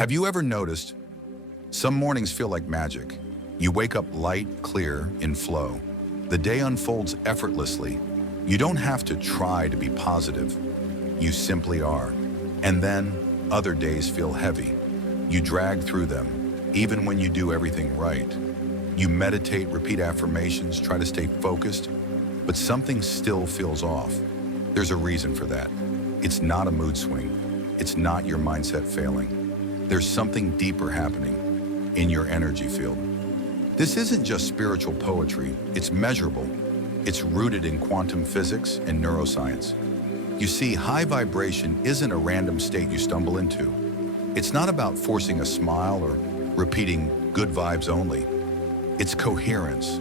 Have you ever noticed some mornings feel like magic? You wake up light, clear, in flow. The day unfolds effortlessly. You don't have to try to be positive. You simply are. And then other days feel heavy. You drag through them, even when you do everything right. You meditate, repeat affirmations, try to stay focused, but something still feels off. There's a reason for that. It's not a mood swing. It's not your mindset failing. There's something deeper happening in your energy field. This isn't just spiritual poetry, it's measurable. It's rooted in quantum physics and neuroscience. You see, high vibration isn't a random state you stumble into. It's not about forcing a smile or repeating good vibes only. It's coherence,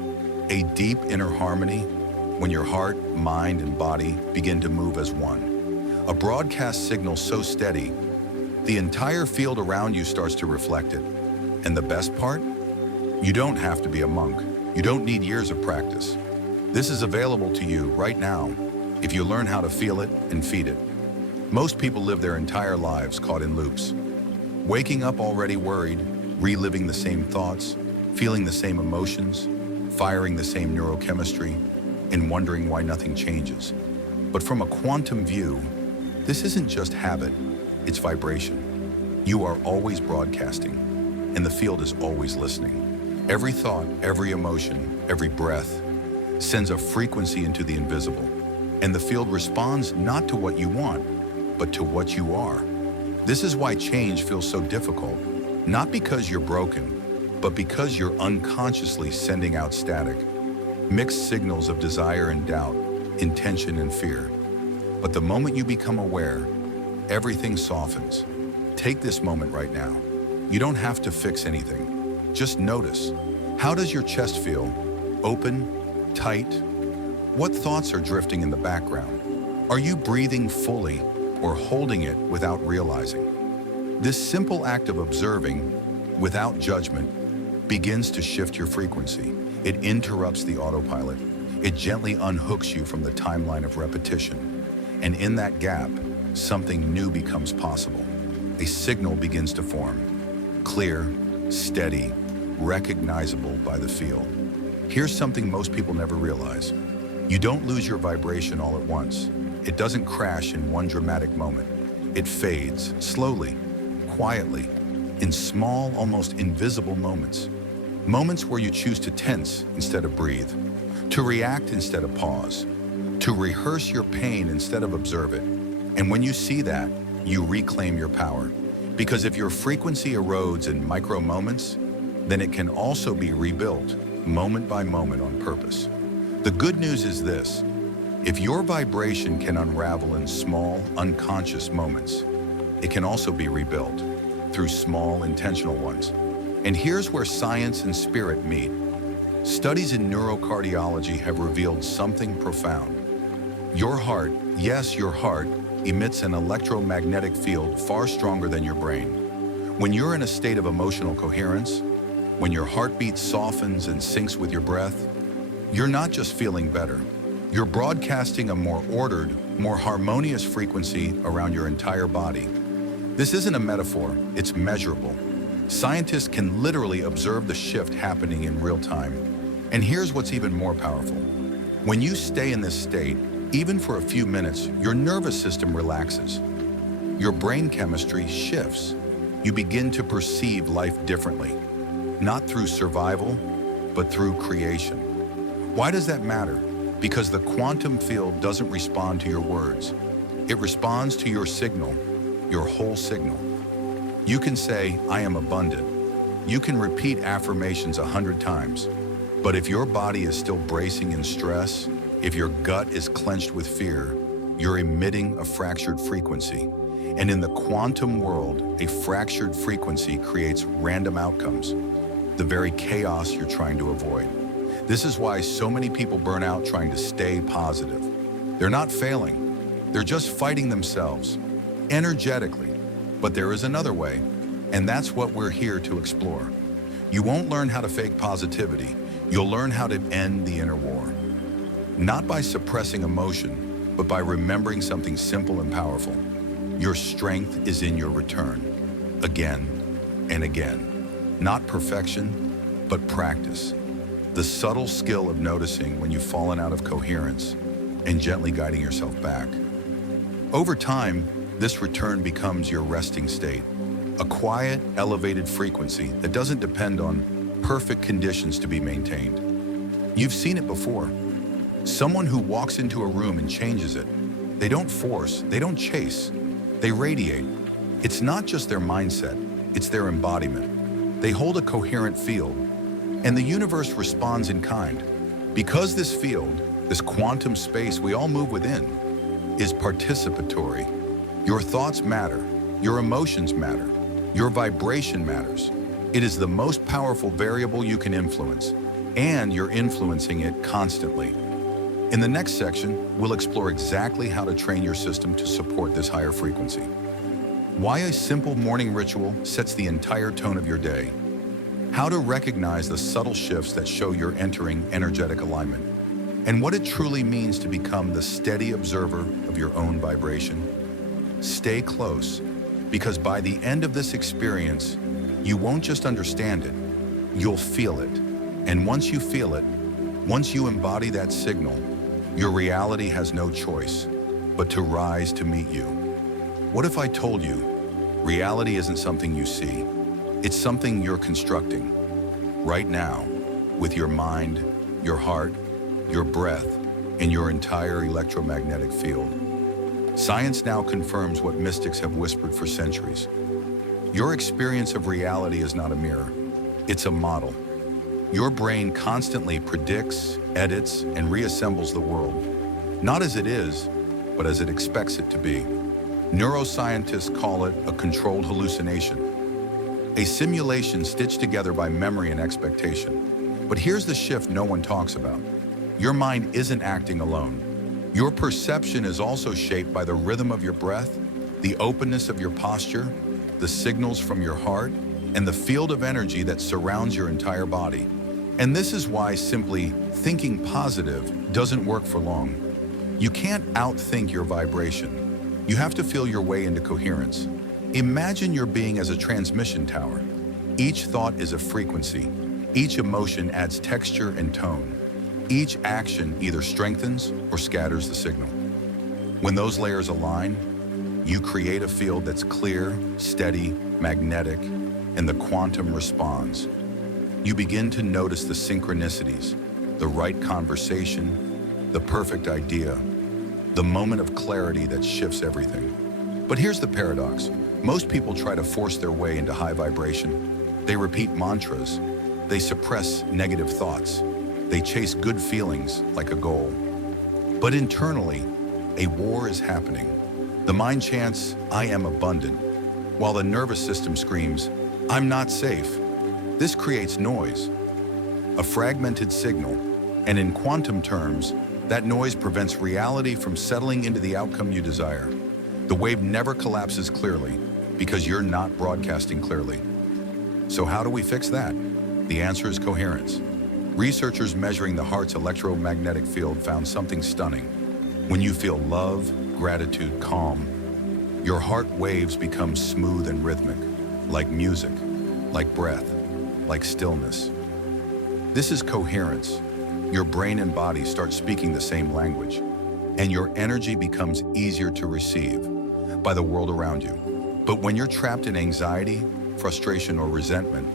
a deep inner harmony when your heart, mind, and body begin to move as one. A broadcast signal so steady, the entire field around you starts to reflect it. And the best part? You don't have to be a monk. You don't need years of practice. This is available to you right now if you learn how to feel it and feed it. Most people live their entire lives caught in loops. Waking up already worried, reliving the same thoughts, feeling the same emotions, firing the same neurochemistry, and wondering why nothing changes. But from a quantum view, this isn't just habit, it's vibration. You are always broadcasting, and the field is always listening. Every thought, every emotion, every breath sends a frequency into the invisible, and the field responds not to what you want, but to what you are. This is why change feels so difficult, not because you're broken, but because you're unconsciously sending out static, mixed signals of desire and doubt, intention and fear. But the moment you become aware, everything softens. Take this moment right now. You don't have to fix anything. Just notice. How does your chest feel? Open? Tight? What thoughts are drifting in the background? Are you breathing fully or holding it without realizing? This simple act of observing, without judgment, begins to shift your frequency. It interrupts the autopilot. It gently unhooks you from the timeline of repetition. And in that gap, something new becomes possible. A signal begins to form. Clear, steady, recognizable by the field. Here's something most people never realize. You don't lose your vibration all at once. It doesn't crash in one dramatic moment. It fades, slowly, quietly, in small, almost invisible moments. Moments where you choose to tense instead of breathe, to react instead of pause, to rehearse your pain instead of observe it. And when you see that, you reclaim your power. Because if your frequency erodes in micro moments, then it can also be rebuilt moment by moment on purpose. The good news is this: if your vibration can unravel in small, unconscious moments, it can also be rebuilt through small, intentional ones. And here's where science and spirit meet. Studies in neurocardiology have revealed something profound. Your heart, yes, your heart, emits an electromagnetic field far stronger than your brain. When you're in a state of emotional coherence, when your heartbeat softens and syncs with your breath, you're not just feeling better. You're broadcasting a more ordered, more harmonious frequency around your entire body. This isn't a metaphor, it's measurable. Scientists can literally observe the shift happening in real time. And here's what's even more powerful. When you stay in this state, even for a few minutes, your nervous system relaxes. Your brain chemistry shifts. You begin to perceive life differently, not through survival, but through creation. Why does that matter? Because the quantum field doesn't respond to your words. It responds to your signal, your whole signal. You can say, I am abundant. You can repeat affirmations 100 times. But if your body is still bracing in stress, if your gut is clenched with fear, you're emitting a fractured frequency. And in the quantum world, a fractured frequency creates random outcomes, the very chaos you're trying to avoid. This is why so many people burn out trying to stay positive. They're not failing. They're just fighting themselves, energetically. But there is another way, and that's what we're here to explore. You won't learn how to fake positivity. You'll learn how to end the inner war. Not by suppressing emotion, but by remembering something simple and powerful. Your strength is in your return. Again and again. Not perfection, but practice. The subtle skill of noticing when you've fallen out of coherence and gently guiding yourself back. Over time, this return becomes your resting state, a quiet, elevated frequency that doesn't depend on perfect conditions to be maintained. You've seen it before. Someone who walks into a room and changes it. They don't force, they don't chase, they radiate. It's not just their mindset, it's their embodiment. They hold a coherent field, and the universe responds in kind. Because this field, this quantum space we all move within, is participatory. Your thoughts matter, your emotions matter, your vibration matters. It is the most powerful variable you can influence, and you're influencing it constantly. In the next section, we'll explore exactly how to train your system to support this higher frequency. Why a simple morning ritual sets the entire tone of your day. How to recognize the subtle shifts that show you're entering energetic alignment. And what it truly means to become the steady observer of your own vibration. Stay close, because by the end of this experience, you won't just understand it, you'll feel it. And once you feel it, once you embody that signal, your reality has no choice but to rise to meet you. What if I told you, reality isn't something you see, it's something you're constructing right now with your mind, your heart, your breath, and your entire electromagnetic field. Science now confirms what mystics have whispered for centuries. Your experience of reality is not a mirror, it's a model. Your brain constantly predicts, edits, and reassembles the world, not as it is, but as it expects it to be. Neuroscientists call it a controlled hallucination, a simulation stitched together by memory and expectation. But here's the shift no one talks about. Your mind isn't acting alone. Your perception is also shaped by the rhythm of your breath, the openness of your posture, the signals from your heart, and the field of energy that surrounds your entire body. And this is why simply thinking positive doesn't work for long. You can't outthink your vibration. You have to feel your way into coherence. Imagine your being as a transmission tower. Each thought is a frequency. Each emotion adds texture and tone. Each action either strengthens or scatters the signal. When those layers align, you create a field that's clear, steady, magnetic, and the quantum responds. You begin to notice the synchronicities, the right conversation, the perfect idea, the moment of clarity that shifts everything. But here's the paradox. Most people try to force their way into high vibration. They repeat mantras. They suppress negative thoughts. They chase good feelings like a goal. But internally, a war is happening. The mind chants, "I am abundant," while the nervous system screams, "I'm not safe." This creates noise, a fragmented signal, and in quantum terms, that noise prevents reality from settling into the outcome you desire. The wave never collapses clearly because you're not broadcasting clearly. So how do we fix that? The answer is coherence. Researchers measuring the heart's electromagnetic field found something stunning. When you feel love, gratitude, calm, your heart waves become smooth and rhythmic, like music, like breath, like stillness. This is coherence. Your brain and body start speaking the same language, and your energy becomes easier to receive by the world around you. But when you're trapped in anxiety, frustration, or resentment,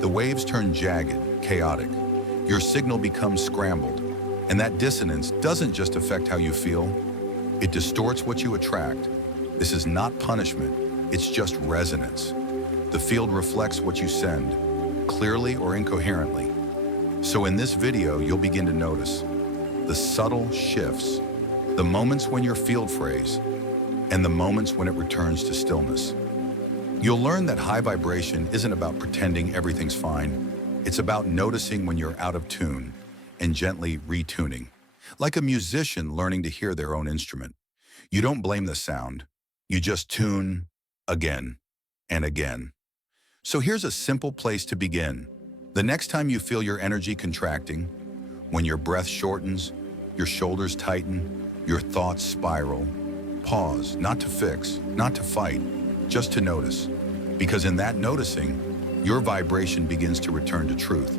the waves turn jagged, chaotic. Your signal becomes scrambled, and that dissonance doesn't just affect how you feel, it distorts what you attract. This is not punishment, it's just resonance. The field reflects what you send, clearly or incoherently. So in this video, you'll begin to notice the subtle shifts, the moments when your field frays, and the moments when it returns to stillness. You'll learn that high vibration isn't about pretending everything's fine. It's about noticing when you're out of tune and gently retuning, like a musician learning to hear their own instrument. You don't blame the sound, you just tune again and again. So here's a simple place to begin. The next time you feel your energy contracting, when your breath shortens, your shoulders tighten, your thoughts spiral, pause, not to fix, not to fight, just to notice. Because in that noticing, your vibration begins to return to truth.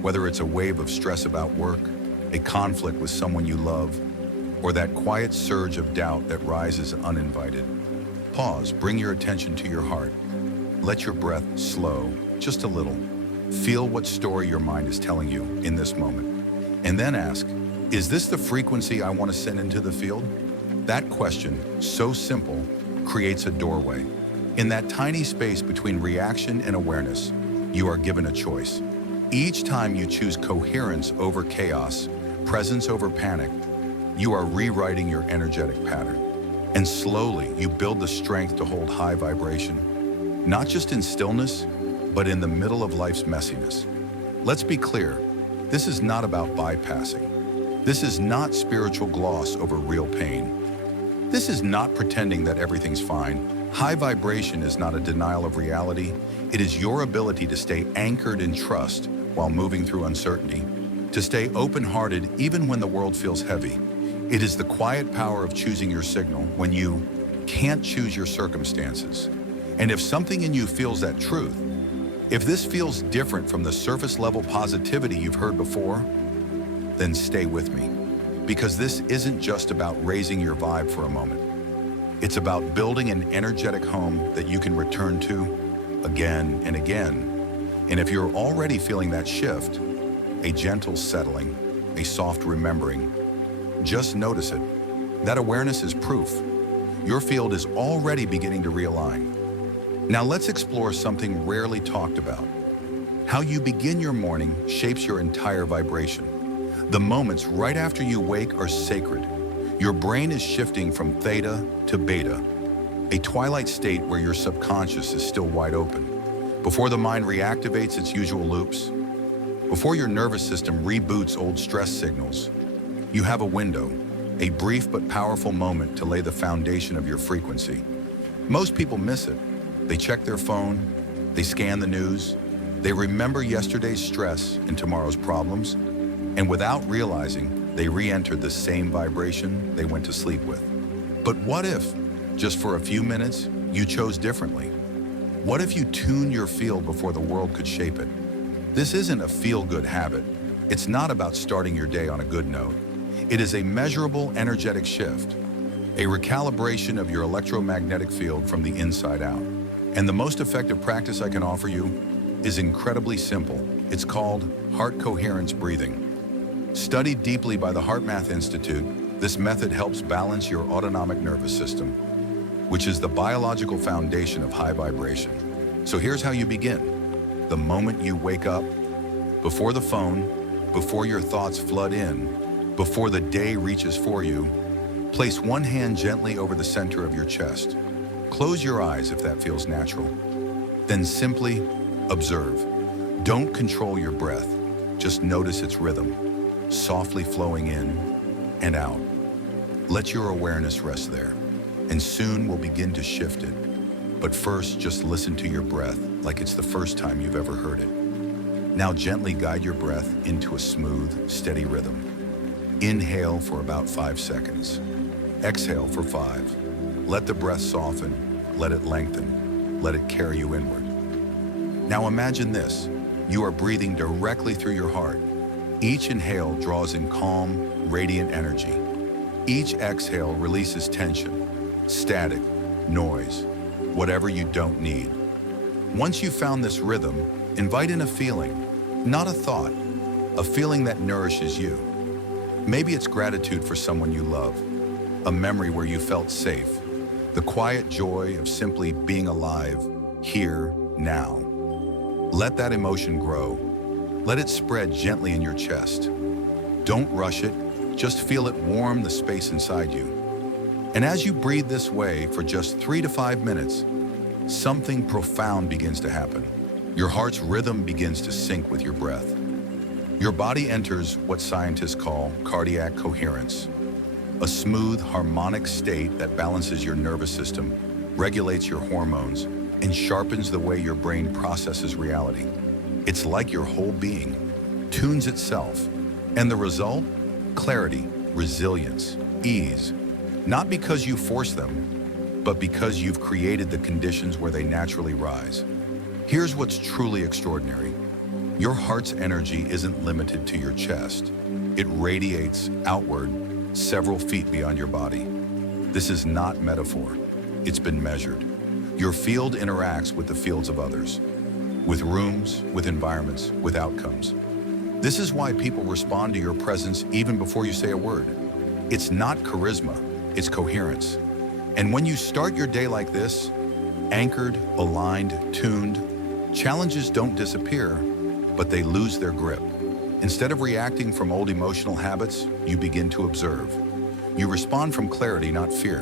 Whether it's a wave of stress about work, a conflict with someone you love, or that quiet surge of doubt that rises uninvited. Pause, bring your attention to your heart. Let your breath slow, just a little. Feel what story your mind is telling you in this moment. And then ask, is this the frequency I want to send into the field? That question, so simple, creates a doorway. In that tiny space between reaction and awareness, you are given a choice. Each time you choose coherence over chaos, presence over panic, you are rewriting your energetic pattern. And slowly, you build the strength to hold high vibration, not just in stillness, but in the middle of life's messiness. Let's be clear, this is not about bypassing. This is not spiritual gloss over real pain. This is not pretending that everything's fine. High vibration is not a denial of reality. It is your ability to stay anchored in trust while moving through uncertainty, to stay open-hearted even when the world feels heavy. It is the quiet power of choosing your signal when you can't choose your circumstances. And if something in you feels that truth, if this feels different from the surface-level positivity you've heard before, then stay with me. Because this isn't just about raising your vibe for a moment. It's about building an energetic home that you can return to again and again. And if you're already feeling that shift, a gentle settling, a soft remembering, just notice it. That awareness is proof. Your field is already beginning to realign. Now let's explore something rarely talked about. How you begin your morning shapes your entire vibration. The moments right after you wake are sacred. Your brain is shifting from theta to beta, a twilight state where your subconscious is still wide open. Before the mind reactivates its usual loops, before your nervous system reboots old stress signals, you have a window, a brief but powerful moment to lay the foundation of your frequency. Most people miss it. They check their phone, they scan the news, they remember yesterday's stress and tomorrow's problems, and without realizing, they re-entered the same vibration they went to sleep with. But what if, just for a few minutes, you chose differently? What if you tuned your field before the world could shape it? This isn't a feel-good habit. It's not about starting your day on a good note. It is a measurable energetic shift, a recalibration of your electromagnetic field from the inside out. And the most effective practice I can offer you is incredibly simple. It's called heart coherence breathing. Studied deeply by the HeartMath Institute, this method helps balance your autonomic nervous system, which is the biological foundation of high vibration. So here's how you begin. The moment you wake up, before the phone, before your thoughts flood in, before the day reaches for you, place one hand gently over the center of your chest. Close your eyes if that feels natural. Then simply observe. Don't control your breath, just notice its rhythm, softly flowing in and out. Let your awareness rest there, and soon we'll begin to shift it. But first, just listen to your breath like it's the first time you've ever heard it. Now gently guide your breath into a smooth, steady rhythm. Inhale for about 5 seconds. Exhale for 5. Let the breath soften, let it lengthen, let it carry you inward. Now imagine this. You are breathing directly through your heart. Each inhale draws in calm, radiant energy. Each exhale releases tension, static, noise, whatever you don't need. Once you've found this rhythm, invite in a feeling, not a thought, a feeling that nourishes you. Maybe it's gratitude for someone you love, a memory where you felt safe, the quiet joy of simply being alive, here, now. Let that emotion grow. Let it spread gently in your chest. Don't rush it, just feel it warm the space inside you. And as you breathe this way for just 3 to 5 minutes, something profound begins to happen. Your heart's rhythm begins to sync with your breath. Your body enters what scientists call cardiac coherence, a smooth, harmonic state that balances your nervous system, regulates your hormones, and sharpens the way your brain processes reality. It's like your whole being tunes itself. And the result? Clarity, resilience, ease. Not because you force them, but because you've created the conditions where they naturally rise. Here's what's truly extraordinary. Your heart's energy isn't limited to your chest. It radiates outward several feet beyond your body. This is not metaphor. It's been measured. Your field interacts with the fields of others, with rooms, with environments, with outcomes. This is why people respond to your presence even before you say a word. It's not charisma, it's coherence. And when you start your day like this, anchored, aligned, tuned, challenges don't disappear, but they lose their grip. Instead of reacting from old emotional habits, you begin to observe. You respond from clarity, not fear.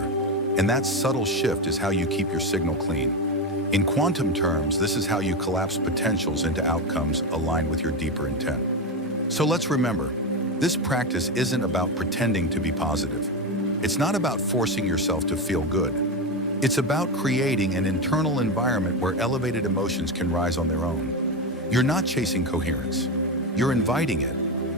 And that subtle shift is how you keep your signal clean. In quantum terms, this is how you collapse potentials into outcomes aligned with your deeper intent. So let's remember, this practice isn't about pretending to be positive. It's not about forcing yourself to feel good. It's about creating an internal environment where elevated emotions can rise on their own. You're not chasing coherence. You're inviting it.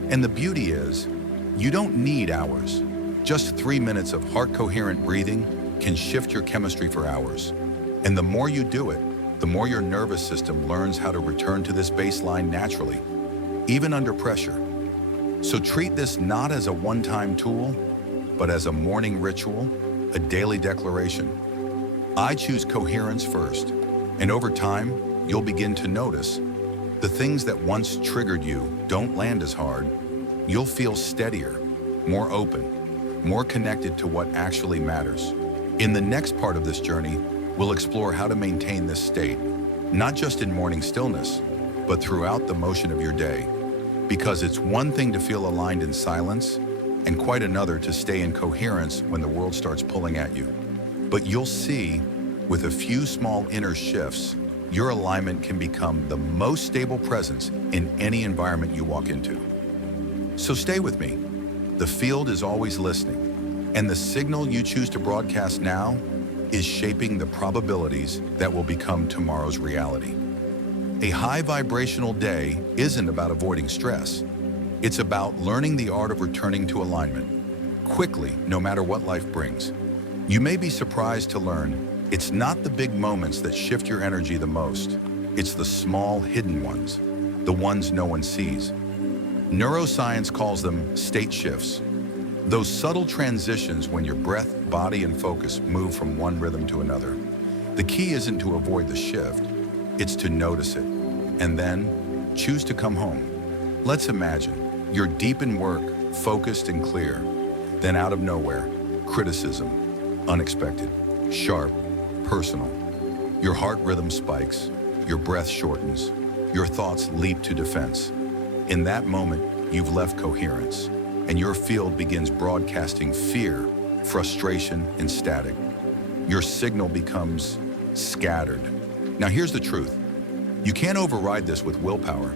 And the beauty is, you don't need hours. Just 3 minutes of heart-coherent breathing can shift your chemistry for hours. And the more you do it, the more your nervous system learns how to return to this baseline naturally, even under pressure. So treat this not as a one-time tool, but as a morning ritual, a daily declaration. I choose coherence first, and over time, you'll begin to notice the things that once triggered you don't land as hard. You'll feel steadier, more open, more connected to what actually matters. In the next part of this journey, we'll explore how to maintain this state, not just in morning stillness, but throughout the motion of your day. Because it's one thing to feel aligned in silence, and quite another to stay in coherence when the world starts pulling at you. But you'll see, with a few small inner shifts, your alignment can become the most stable presence in any environment you walk into. So stay with me. The field is always listening, and the signal you choose to broadcast now is shaping the probabilities that will become tomorrow's reality. A high vibrational day isn't about avoiding stress. It's about learning the art of returning to alignment, quickly, no matter what life brings. You may be surprised to learn it's not the big moments that shift your energy the most. It's the small, hidden ones, the ones no one sees. Neuroscience calls them state shifts. Those subtle transitions when your breath, body, and focus move from one rhythm to another. The key isn't to avoid the shift, it's to notice it, and then choose to come home. Let's imagine you're deep in work, focused and clear. Then out of nowhere, criticism, unexpected, sharp, personal. Your heart rhythm spikes, your breath shortens, your thoughts leap to defense. In that moment, you've left coherence, and your field begins broadcasting fear, frustration, and static. Your signal becomes scattered. Now here's the truth. You can't override this with willpower,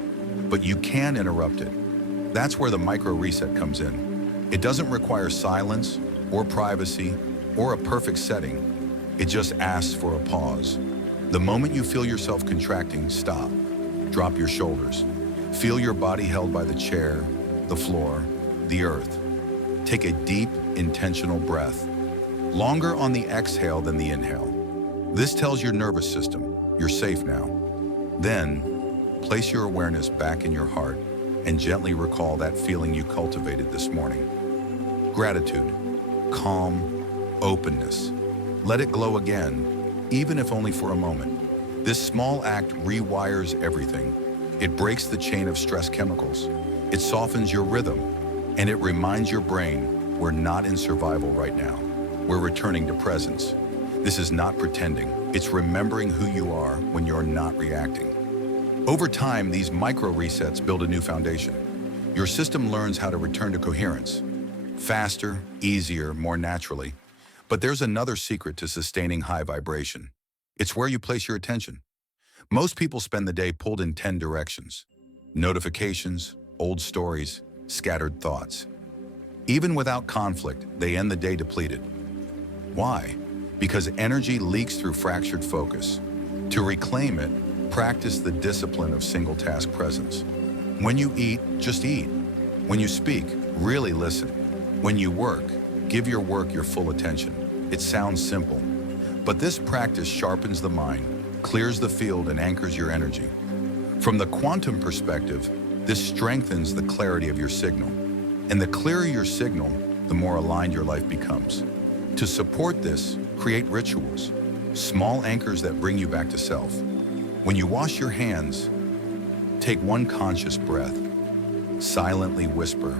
but you can interrupt it. That's where the micro reset comes in. It doesn't require silence or privacy or a perfect setting. It just asks for a pause. The moment you feel yourself contracting, stop. Drop your shoulders. Feel your body held by the chair, the floor, the earth. Take a deep, intentional breath. Longer on the exhale than the inhale. This tells your nervous system, you're safe now. Then, place your awareness back in your heart and gently recall that feeling you cultivated this morning. Gratitude, calm, openness. Let it glow again, even if only for a moment. This small act rewires everything. It breaks the chain of stress chemicals. It softens your rhythm, and it reminds your brain we're not in survival right now. We're returning to presence. This is not pretending. It's remembering who you are when you're not reacting. Over time, these micro resets build a new foundation. Your system learns how to return to coherence. Faster, easier, more naturally. But there's another secret to sustaining high vibration. It's where you place your attention. Most people spend the day pulled in 10 directions. Notifications, old stories, scattered thoughts. Even without conflict, they end the day depleted. Why? Because energy leaks through fractured focus. To reclaim it, practice the discipline of single-task presence. When you eat, just eat. When you speak, really listen. When you work, give your work your full attention. It sounds simple, But this practice sharpens the mind, clears the field, and anchors your energy. From the quantum perspective, this strengthens the clarity of your signal. And the clearer your signal, the more aligned your life becomes. To support this, create rituals, small anchors that bring you back to self. When you wash your hands, take one conscious breath. Silently whisper,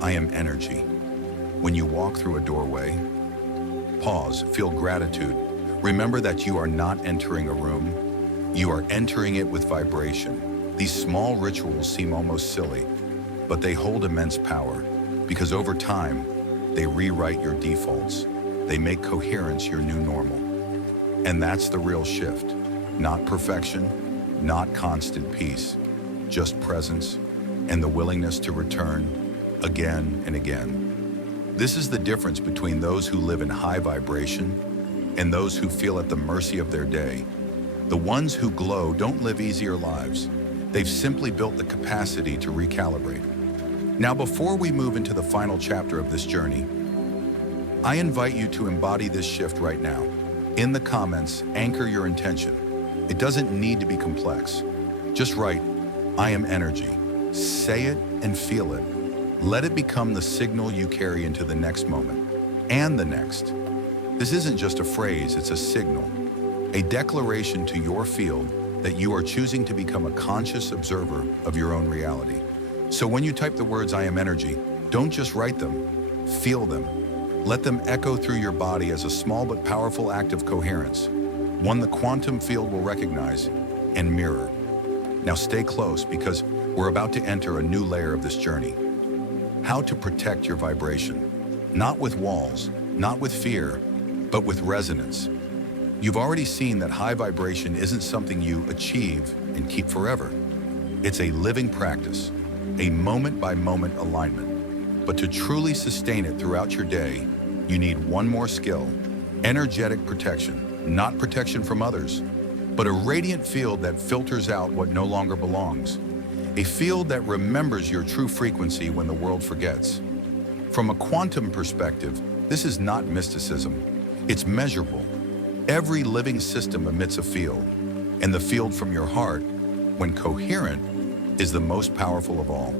"I am energy." When you walk through a doorway, pause, feel gratitude. Remember that you are not entering a room, you are entering it with vibration. These small rituals seem almost silly, but they hold immense power because over time, they rewrite your defaults. They make coherence your new normal. And that's the real shift. Not perfection, not constant peace, just presence and the willingness to return again and again. This is the difference between those who live in high vibration and those who feel at the mercy of their day. The ones who glow don't live easier lives. They've simply built the capacity to recalibrate. Now, before we move into the final chapter of this journey, I invite you to embody this shift right now. In the comments, anchor your intention. It doesn't need to be complex. Just write, "I am energy." Say it and feel it. Let it become the signal you carry into the next moment and the next. This isn't just a phrase, it's a signal, a declaration to your field that you are choosing to become a conscious observer of your own reality. So when you type the words "I am energy," don't just write them, feel them. Let them echo through your body as a small but powerful act of coherence, one the quantum field will recognize and mirror. Now stay close because we're about to enter a new layer of this journey. How to protect your vibration, not with walls, not with fear, but with resonance. You've already seen that high vibration isn't something you achieve and keep forever. It's a living practice, a moment-by-moment alignment. But to truly sustain it throughout your day, you need one more skill: energetic protection. Not protection from others, but a radiant field that filters out what no longer belongs. A field that remembers your true frequency when the world forgets. From a quantum perspective, this is not mysticism. It's measurable. Every living system emits a field, and the field from your heart, when coherent, is the most powerful of all.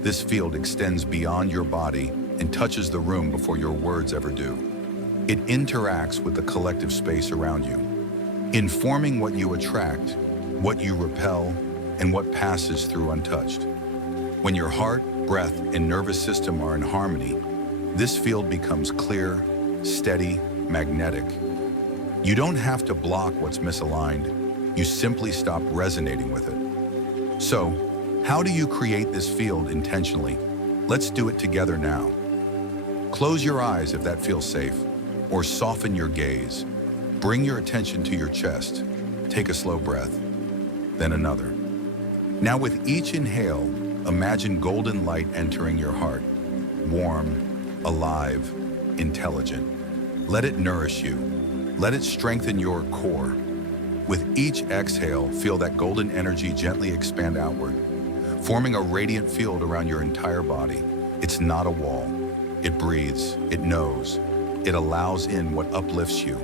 This field extends beyond your body and touches the room before your words ever do. It interacts with the collective space around you, informing what you attract, what you repel, and what passes through untouched. When your heart, breath, and nervous system are in harmony, this field becomes clear, steady, magnetic. You don't have to block what's misaligned. You simply stop resonating with it. So, how do you create this field intentionally? Let's do it together now. Close your eyes if that feels safe, or soften your gaze. Bring your attention to your chest. Take a slow breath, then another. Now with each inhale, imagine golden light entering your heart. Warm, alive, intelligent. Let it nourish you. Let it strengthen your core. With each exhale, feel that golden energy gently expand outward, forming a radiant field around your entire body. It's not a wall. It breathes, it knows. It allows in what uplifts you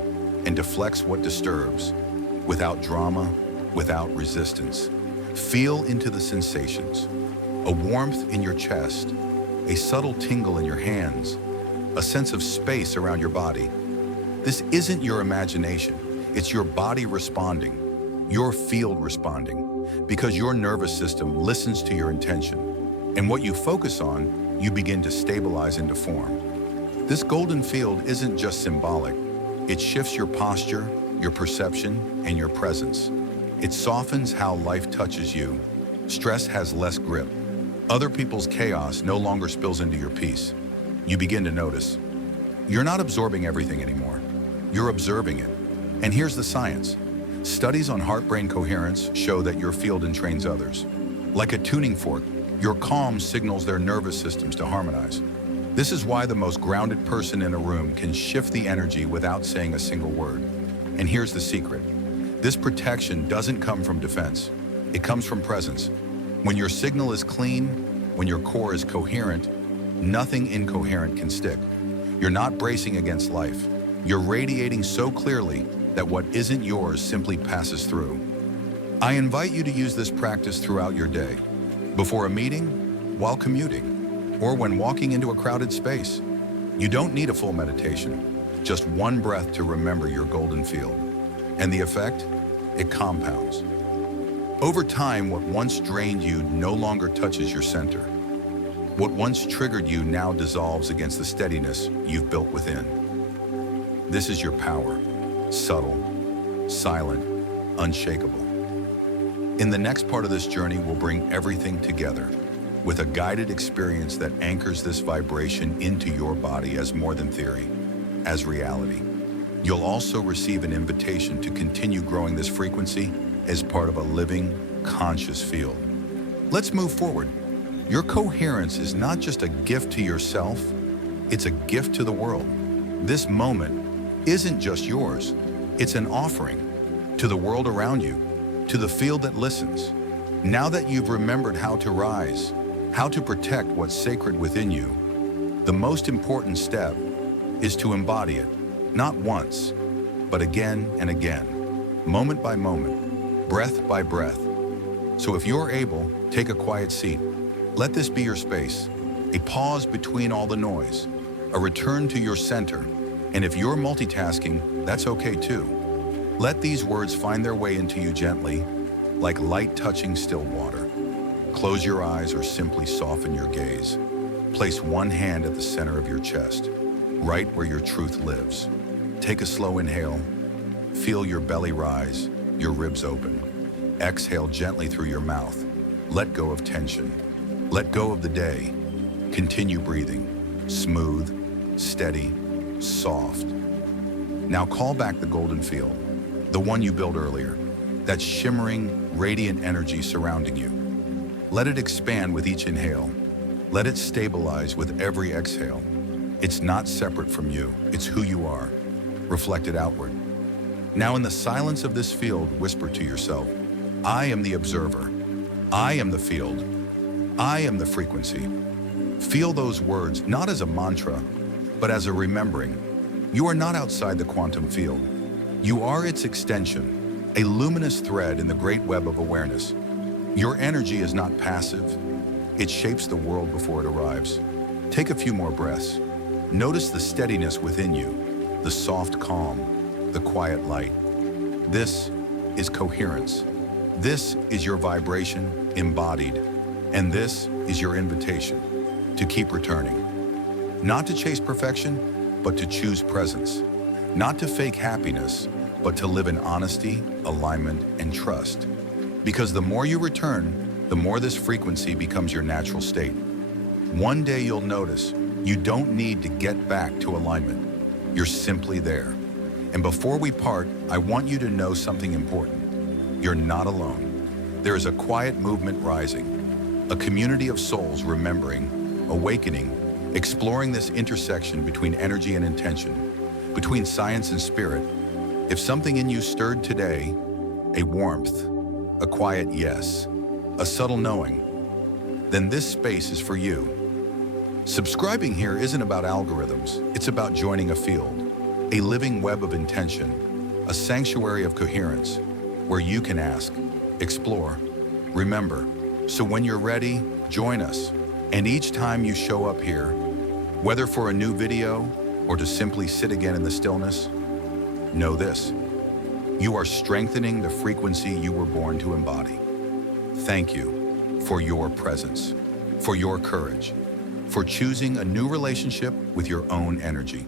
and deflects what disturbs, without drama, without resistance. Feel into the sensations. A warmth in your chest, a subtle tingle in your hands, a sense of space around your body. This isn't your imagination. It's your body responding, your field responding, because your nervous system listens to your intention. And what you focus on, you begin to stabilize into form. This golden field isn't just symbolic. It shifts your posture, your perception, and your presence. It softens how life touches you. Stress has less grip. Other people's chaos no longer spills into your peace. You begin to notice. You're not absorbing everything anymore. You're observing it. And here's the science. Studies on heart-brain coherence show that your field entrains others. Like a tuning fork, your calm signals their nervous systems to harmonize. This is why the most grounded person in a room can shift the energy without saying a single word. And here's the secret. This protection doesn't come from defense. It comes from presence. When your signal is clean, when your core is coherent, nothing incoherent can stick. You're not bracing against life. You're radiating so clearly that what isn't yours simply passes through. I invite you to use this practice throughout your day, before a meeting, while commuting, or when walking into a crowded space. You don't need a full meditation, just one breath to remember your golden field. And the effect? It compounds. Over time, what once drained you no longer touches your center. What once triggered you now dissolves against the steadiness you've built within. This is your power, subtle, silent, unshakable. In the next part of this journey, we'll bring everything together with a guided experience that anchors this vibration into your body as more than theory, as reality. You'll also receive an invitation to continue growing this frequency as part of a living, conscious field. Let's move forward. Your coherence is not just a gift to yourself, it's a gift to the world. This moment isn't just yours, it's an offering to the world around you, to the field that listens. Now that you've remembered how to rise, how to protect what's sacred within you, the most important step is to embody it, not once, but again and again, moment by moment, breath by breath. So if you're able, take a quiet seat. Let this be your space, a pause between all the noise, a return to your center. And if you're multitasking, that's okay too. Let these words find their way into you gently, like light touching still water. Close your eyes or simply soften your gaze. Place one hand at the center of your chest, right where your truth lives. Take a slow inhale. Feel your belly rise, your ribs open. Exhale gently through your mouth. Let go of tension. Let go of the day. Continue breathing, smooth, steady, soft. Now call back the golden field, the one you built earlier, that shimmering, radiant energy surrounding you. Let it expand with each inhale. Let it stabilize with every exhale. It's not separate from you, it's who you are, reflected outward. Now in the silence of this field, whisper to yourself, I am the observer. I am the field. I am the frequency. Feel those words not as a mantra, but as a remembering. You are not outside the quantum field. You are its extension, a luminous thread in the great web of awareness. Your energy is not passive. It shapes the world before it arrives. Take a few more breaths. Notice the steadiness within you, the soft calm, the quiet light. This is coherence. This is your vibration embodied. And this is your invitation to keep returning. Not to chase perfection, but to choose presence. Not to fake happiness, but to live in honesty, alignment, and trust. Because the more you return, the more this frequency becomes your natural state. One day you'll notice you don't need to get back to alignment. You're simply there. And before we part, I want you to know something important. You're not alone. There is a quiet movement rising, a community of souls remembering, awakening, exploring this intersection between energy and intention, between science and spirit. If something in you stirred today, a warmth, a quiet yes, a subtle knowing, then this space is for you. Subscribing here isn't about algorithms, it's about joining a field, a living web of intention, a sanctuary of coherence, where you can ask, explore, remember. So when you're ready, join us. And each time you show up here, whether for a new video or to simply sit again in the stillness, know this: you are strengthening the frequency you were born to embody. Thank you for your presence, for your courage, for choosing a new relationship with your own energy.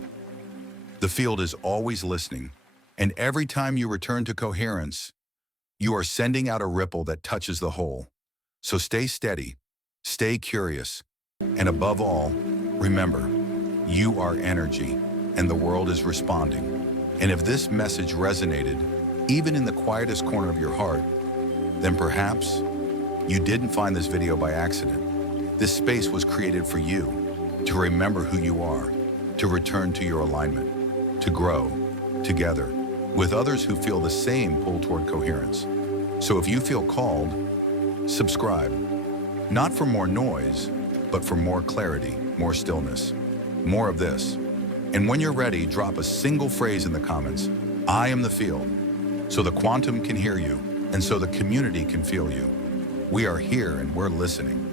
The field is always listening, and every time you return to coherence, you are sending out a ripple that touches the whole. So stay steady, stay curious, and above all, remember, you are energy, and the world is responding. And if this message resonated, even in the quietest corner of your heart, then perhaps you didn't find this video by accident. This space was created for you, to remember who you are, to return to your alignment, to grow together with others who feel the same pull toward coherence. So if you feel called, subscribe, not for more noise, but for more clarity, more stillness, more of this. And when you're ready, drop a single phrase in the comments. I am the field, so the quantum can hear you, and so the community can feel you. We are here and we're listening.